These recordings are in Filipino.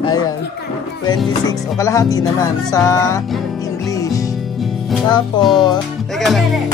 Ayan. 26. O kalahati naman sa English. Tapos, teka lang.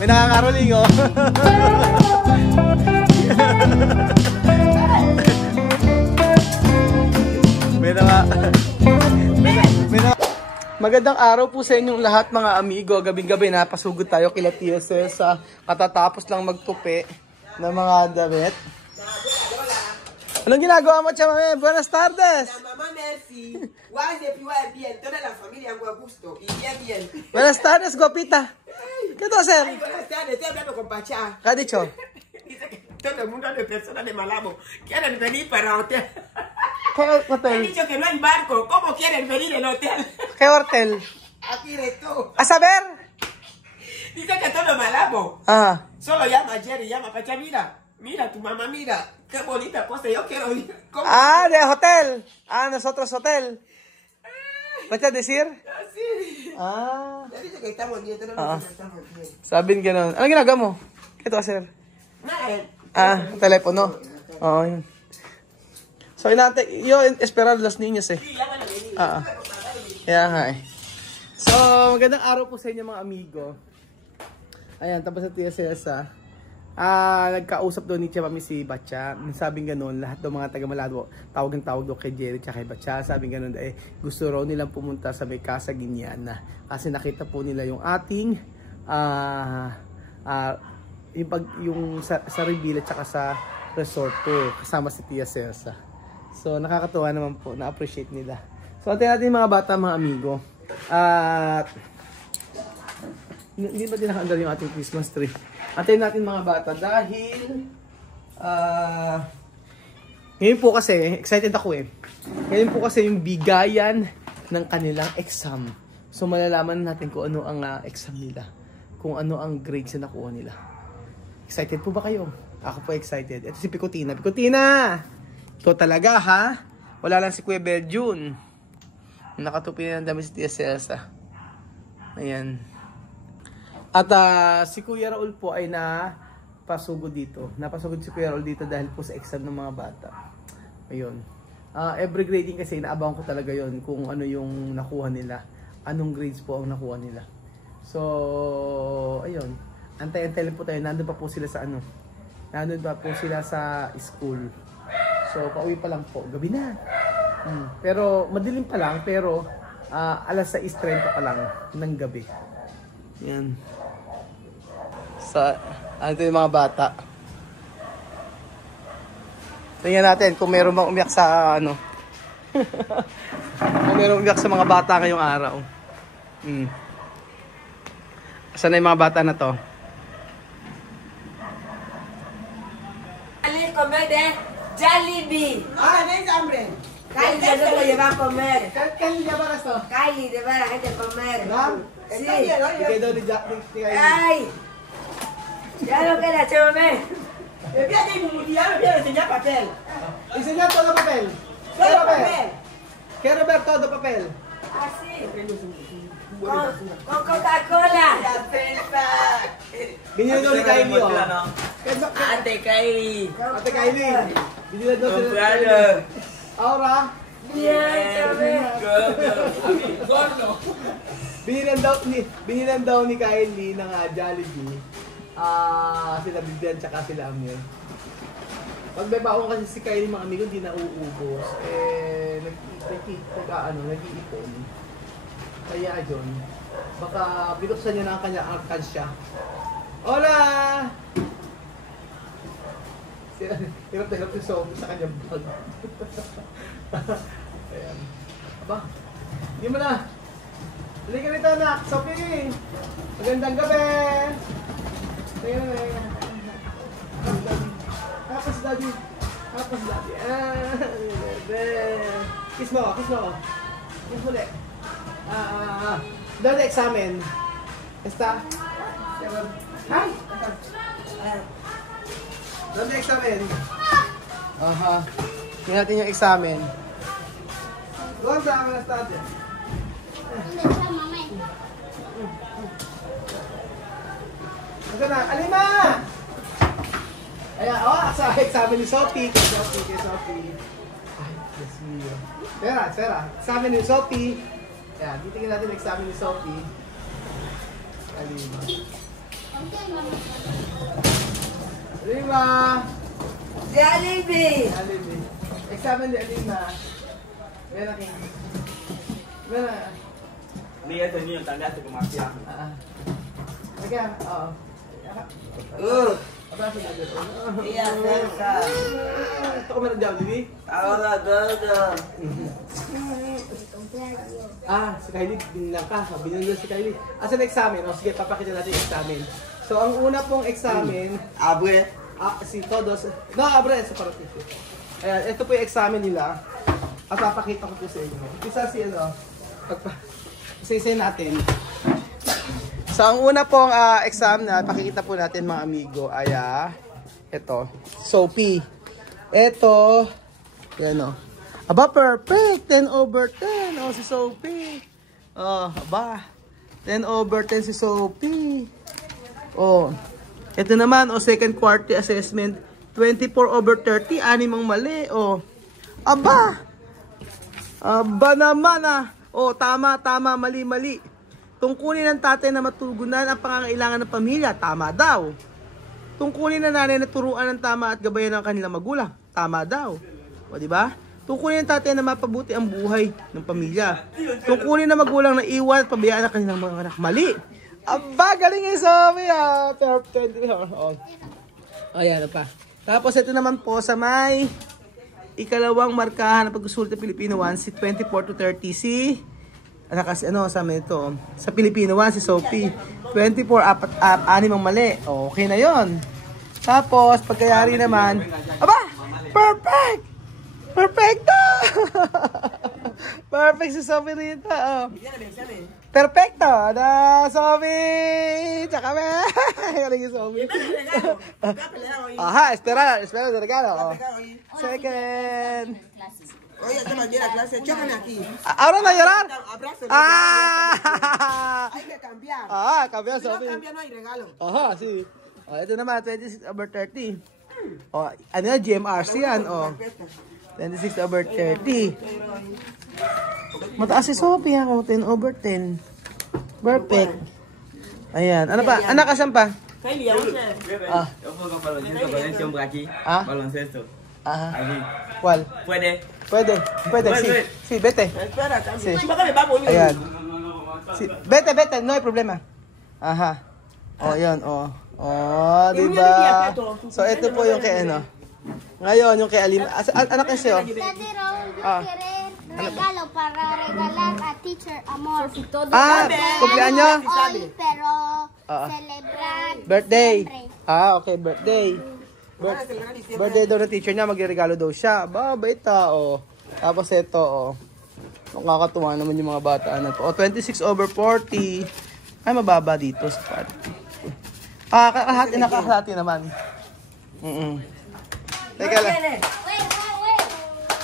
May nakakaroling oh. Magandang araw po sa inyong lahat mga amigo. Gabing-gabi napasugod tayo kila TSL sa katatapos lang magtupi ng mga damit. Anong ginagawa mo, Chamame? Buenas tardes! Mamá Mercy, bien, toda la familia a gusto y bien. Buenas tardes, Gopita. ¿Qué tú haces? Ay, buenas tardes, estoy hablando con Pachá. ¿Qué ha dicho? Dice que todo el mundo de personas de Malabo quieren venir para el hotel. ¿Qué He hotel? dicho que no hay barco, ¿cómo quieren venir al hotel? ¿Qué hotel? Aquí eres tú. ¿A saber? Dice que todo Malabo. Ah. Solo llama a Jerry, llama a Pachá, mira tu mamá, mira, qué bonita cosa, yo quiero ir. ¿Cómo? Ah, de hotel. Ah, nosotros hotel. ¿Vas a decir? Sí. Ah. Le dice que estamos bien, todo el Ah. mundo estamos bien. Sabihin gano'n. Anong ginagawa mo? Ito, sir. Ah, telepono. Oo, yun. So, yo esperar los niños eh. Ah, kaya nga eh. So, magandang araw po sa inyo mga amigo. Ayan, tapos sa TSS nagkausap doon ni Chamami si Batcha. Sabing gano'n, lahat ng mga taga-Malabo, tawag doon kay Jerry at kay Batcha. Sabing gano'n, gusto raw nilang pumunta sa may Casa Guiniana. Kasi nakita po nila yung ating yung sa reveal at saka sa resort tour kasama si Tia Celsa. So nakakatuwa naman po, na-appreciate nila. So atin natin mga bata, mga amigo. At hindi ba din nakaandar yung ating Christmas tree? Atin natin mga bata dahil ngayon po kasi, excited ako eh. Ngayon po kasi yung bigayan ng kanilang exam. So malalaman natin kung ano ang exam nila. Kung ano ang grades na nakuha nila. Excited po ba kayo? Ako po excited. Ito si Picotina. Picotina! Ikaw talaga ha? Wala lang si Kuya Beljun. Nakatupi na ng dami si Tia Celsa. Ayan. At si Kuya Raul po ay napasugod dito. Napasugod si Kuya Raul dito dahil po sa exam ng mga bata. Ayun. Every grading kasi inaabangan ko talaga yon kung ano yung nakuha nila. Anong grades po ang nakuha nila. So, ayun. Antay-antay po tayo. Nandun pa po sila sa Nandun pa po sila sa school. So, pauwi pa lang po. Gabi na. Pero, madilim pa lang. Pero, alas 6:30 pa lang ng gabi. Yan. Ito yung mga bata. Tingnan natin kung meron bang umiyak sa kung meron umiyak sa mga bata ngayong araw. Saan na yung mga bata na to? Comer de Jollibee. Ah, ¿no es hambre? Kylie, eso lo lleva a comer. Kylie, lleva esto. Kylie, lleva a la gente a comer. Sí. Ay. Ya lo que la chome. Ya no voy a enseñar papel. Enseñar todo papel. Todo papel. Quiero ver todo papel. Así. Con Coca-Cola. La prensa. Binili daw ni Kylie oh. Ate Kylie. Ate Kylie. Binili daw sila. Comprado. Ahora. Bien, chome. Binilan daw ni Kylie ng Jollibee. Sila Bibian tsaka sila Amir. Pag may baon kasi si Kylie mga amigo, di na uubos. Nag-iipon. Kaya yun, baka binuksan niya na ang kanyang alkansya. Hola! Hirap na hirap yung sobo sa kanyang bag. Ayan. Aba, hindi mo na. Halika rito anak, Sophie! Magandang gabi! Tingnan na yan. Tapos daddy. Kiss mo ako. Kiss mo ulit. Dahil examen. Basta. Hi! Dahil examen. Aha. Tingnan natin yung examen. Doon sa amin na start. Maganda. Alima! Ayan, sa examen ni Sophie. Kay Sophie. Ay, Diyos mio. Espera. Examen ni Sophie. Ayan, titingin natin ang examen ni Sophie. Alima. Si Alibi. Examen ni Alima. Ayan, aking. Lihat ini yang tanda tu kematian. Ayan, oo. Iya, Selsa. Ito ko meron dyan, Bibi? Ahora, todo. Si Kylie, binilang ka. Binilang si Kylie. Asan ang examen? Sige, papakita natin yung examen. So, ang una pong examen, Abre. si Todos. No, abre, sa parating. Ayan, ito po yung examen nila. At papakita ko po sa inyo. Isa isa natin. So, ang una pong exam na pakikita po natin mga amigo ay ito, Sophie. Ito, yan o. Aba, perfect! 10/10. Oh, si Sophie. Oh, aba. 10/10 si Sophie. Oh, ito naman, second quarter assessment. 24/30. 6 ang mali. Oh, aba. Aba naman Oh, tama. Mali. Tungkulin ng tatay na matugunan ang pangangailangan ng pamilya. Tama daw. Tungkulin ng nanay na turuan ng tama at gabayan ng kanilang magulang. Tama daw. O, di ba? Tungkulin ng tatay na mapabuti ang buhay ng pamilya. Tungkulin ng magulang na iwan at pabayaan ang kanilang mga anak. Mali. Aba, galing yung Sophie Perfect. Ayan pa. Tapos ito naman po sa may ikalawang markahan ng pag-usulit ng Pilipino 1, si 24/30 si sa ito. Sa Pilipino 1 si Sophie. 24/6 ang mali. Okay na 'yon. Tapos pagkayari naman, aba, perfect. Perfecto. Perfect si Sophie rito. Perfecto. Na Sophie. Tsaka me. Galing si Sophie. Espera de regalo. Second. Oye, yo no quiero clase, chócame aquí. ¿Ahora va a llorar? Abrazo. Hay que cambiar. Cambiar, Si no Sophie. cambia, no hay regalo. Sí. Ito naman, 26/30. Ano yan, GMRC yan, 26/30. Mataas si Sophie, 10/10. Perfect. Ayan, ano pa? Anak, asan pa? Yo juego baloncesto con ese hombre aquí. Baloncesto. Aquí. ¿Cuál? Puede. Puede, sí, vete. Espera, Sí. cambia. Ayan. Sí. Vete, no hay problema. Ajá. Yan, diba? So, ito po yung kay ano. Ngayon, yung kay Alima. Anak kasi, Daddy Raul, yo quiero regalo para regalar a teacher amor. cumpleaños? Hoy, pero celebrar Birthday. siyempre. Okay, birthday. Birthday daw ng teacher niya, magre-regalo daw siya. Bait Tapos ito, nakakatuwa naman yung mga bata na to. 26/40. Ay, mababa dito sa party. Nakahati naman. Teka lang. Wait.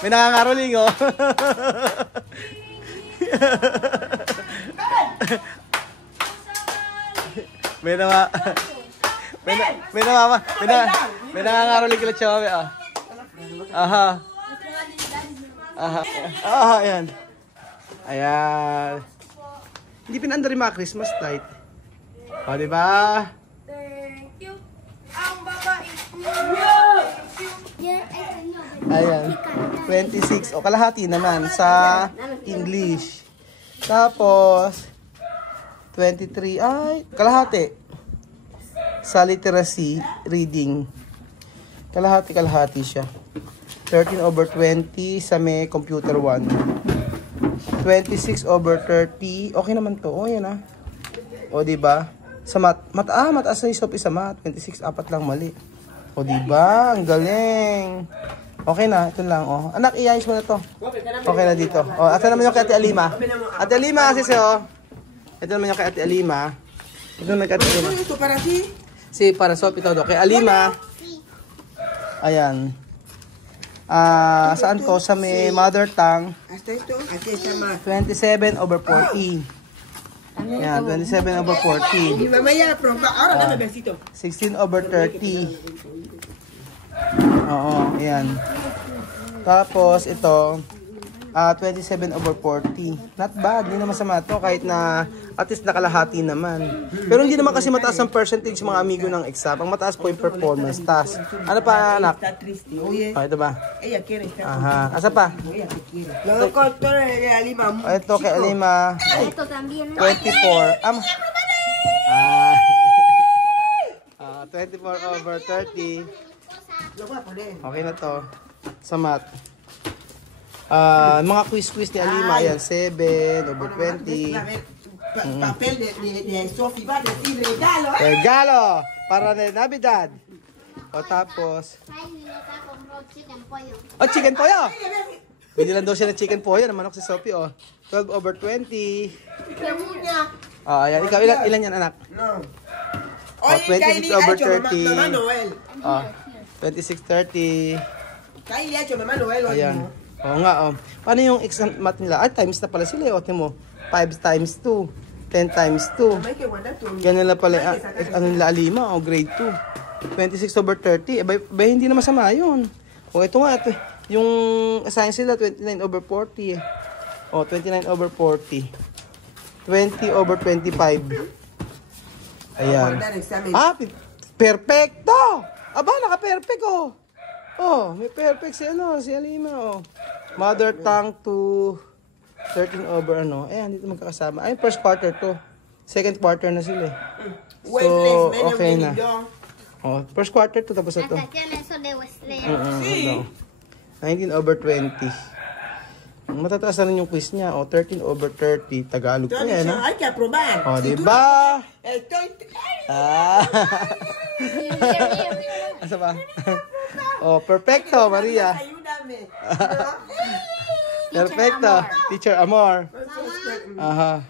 May nangangaroling, May nangangaroling kila Chome, Ayan. Hindi pinandar yung mga Christmas light. Diba? Thank you. Ang babae. Ayan. 26. Kalahati naman sa English. Tapos, 23. Ay, kalahati. Sa literacy, reading. Kalahati siya. 13/20 sa may computer 1. 26/30. Okay naman to. Yan diba? Sa mataas na yung Sophie sa math. 26, 4 lang mali. Diba? Ang galing. Okay na, ito lang. Anak, iayos mo na to. Okay na dito. Ito naman yung kay Ate Alima. Ate Alima kasi ito naman yung kay Ate Alima. Ito naman kay Ate Alima. Ito para ti? Si, para Sophie todo. Kay Alima. Ayan. Saan to? Sa may mother tongue. Hasta esto, aquí está más. 27/40. Ayan, 27/40. Mi mamá ya probó. Ahora dame besito. 16/30. Oo, ayan. Tapos ito, 27/40. Not bad, hindi naman masama to kahit na at least nakalahati naman. Pero hindi naman kasi mataas ang percentage mga amigo ng exam. Ang mataas po yung performance task. Ano pa anak? Ito ba? Aha. Asa pa? Ito kay Alima. Ito también. 24. 24/30. Okay na to. Sa math. Mga quiz-quiz ni Alima, ayan, 7/20. Papel de Sophie va a decir regalo. Regalo para na Navidad. O tapos, chicken pollo. Pwede lang daw siya ng chicken pollo, na manok si Sophie, 12/20. Ayan, ikaw, ilan yan, anak? No. 26/30. Mamá Noel. 26/30. Kaya hecho Mamá Noel. Ayan. Oo nga, Paano yung exam math nila? Times na pala sila, mo. 5 times 2. 10 times 2. Ganun na pala, ano nila Alima, grade 2. 26/30. Hindi na masama yun. Ito nga, yung assign sila, 29/40. 29/40. 20/25. Ayan. Perfecto! Aba, naka-perfect, may perfect si Alima, Mother tongue to 13/, Ayan, dito magkakasama. Ay, first quarter to. Second quarter na sila, So, okay na. First quarter to, tapos na to. 19/20. Matataas na rin yung quiz niya, 13/30. Tagalog pa yan, Hay que aprobar. Diba? Asa ba? Perfecto, Maria. Ayúdame. Perfecto. Teacher Amor. Aha.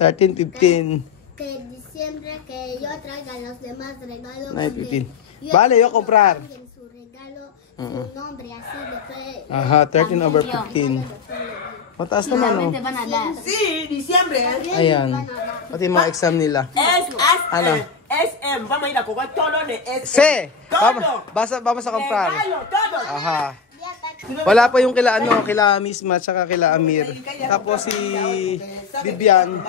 13/15. Que diciembre que yo traiga los demás regalos. 9/15. Vale, yo comprar. Su regalo, su nombre así después. Aha, 13/15. Mataas naman, Sí, diciembre. Ayan. Pati yung mga exam nila. SM. Vamos a ir a jugar todo de SM. C. Todo. Vamos a comprar. Regalo, todo. Aha. Wala pa yung kila Misma tsaka kila Amir. Tapos si Bibian,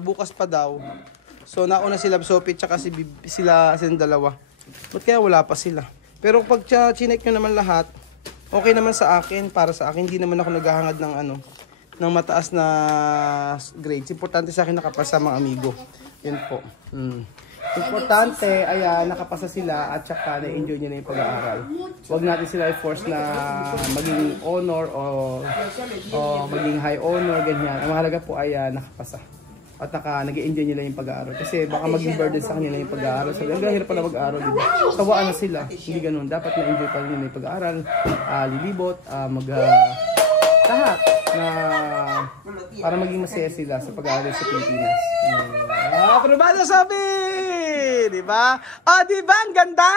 bukas pa daw. So nauna sila Sophie tsaka silang dalawa. Ba't kaya wala pa sila? Pero pag chinek nyo naman lahat, okay naman sa akin, para sa akin. Hindi naman ako naghahangad ng mataas na grades. Importante sa akin nakapasa mga amigo. Yun po. Importante ay nakapasa sila at saka na-enjoy nila yung pag-aaral. Huwag natin sila i-force na maging honor o maging high honor, ganyan. Ang mahalaga po ay nakapasa. At nag-enjoy nila yung pag-aaral. Kasi baka maging burden sa kanila yung pag-aaral. Sabi, ang hirap pala mag-aaral, diba? Tawaan na sila. Hindi ganun. Dapat na-enjoy pa rin nila yung pag-aaral. Lilibot, lahat na para maging masaya sila sa pag-aaral sa Pilipinas. Aprobado, Sophie! Diba? Diba? Ang ganda!